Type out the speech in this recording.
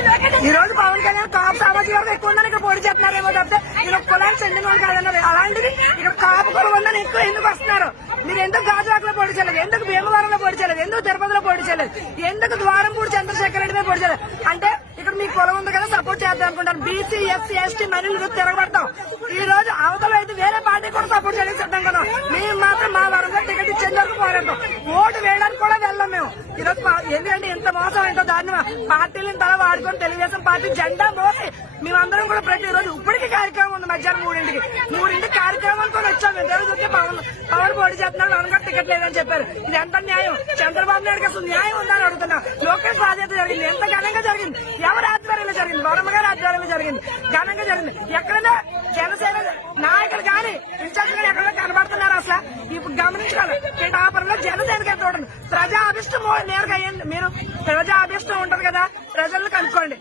ఈ రోజు పవన్ కళ్యాణ్ కాపు సామాజిక వర్గం ఎక్కువ ఉందని ఇక్కడ పోటీ చేస్తున్నారేమో తప్పితే నేను కులానికి చెందిన వాడు కాదన్నారు అలాంటిది ఇక్కడ కాపు కులం ఉందని ఎక్కువ ఎందుకు వస్తున్నారు? మీరు ఎందుకు గాజువాకలో పోటీ చేయలేదు? ఎందుకు భీమవరంలో పోటీ చేయలేదు? ఎందుకు తిరుపతిలో పోటీ చేయలేదు? ఎందుకు ద్వారంపూడి చంద్రశేఖర్ రెడ్డి మీద పోటీ చేయలేదు? అంటే ఇక్కడ మీ కులం ఉంది కదా సపోర్ట్ చేద్దాం అనుకుంటారు బీసీ ఎస్సీ ఎస్టీ మరియు తిరగబడతాం. ఈ రోజు అవతల అయితే వేరే పార్టీ కూడా సపోర్ట్ చేయడానికి సిద్ధం కదా మేము మాత్రం మా వరంగా టికెట్ ఇచ్చేంత వరకు పోరాడతాం ఓటు వేయడానికి కూడా వెళ్ళాం మేము. ఈ రోజు ఎందుకంటే ఇంత మోసం ఎంతో దారుణం పార్టీలు ఇంత వాడుకొని తెలుగుదేశం పార్టీ జెండా మోసి మేమందరం కూడా ప్రతిరోజు ఇప్పటికీ కార్యక్రమం ఉంది మధ్యాహ్నం మూడింటికి. మూడింటికి కార్యక్రమం కూడా వచ్చాం. మేము తెలుగు పవన్ పవన్ పోటీ చేస్తున్నాడు పవన్ గారు టికెట్ లేదని చెప్పారు. ఇది ఎంత న్యాయం? చంద్రబాబు నాయుడు అసలు న్యాయం ఉందని అడుగుతున్నా. లోకేష్ బాధ్యత జరిగింది. ఎంత ఘనంగా జరిగింది? ఎవరి ఆధ్వర్యంలో జరిగింది? వరమ గారి ఆధ్వర్యంలో జరిగింది. ఘనంగా జరిగింది. ఎక్కడైనా జనసేన నాయకులు కానీ ఇన్ఛార్జ్ కానీ ఎక్కడ కనబడుతున్నారు అసలు? ఇప్పుడు గమనించుకోవాలి. పిఠాపురంలో జనసేన గారు చూడండి ప్రజా అభిష్టం నేరుగా అయ్యింది మీరు ప్రజా అభిష్టం ప్రజలకు అనుకోండి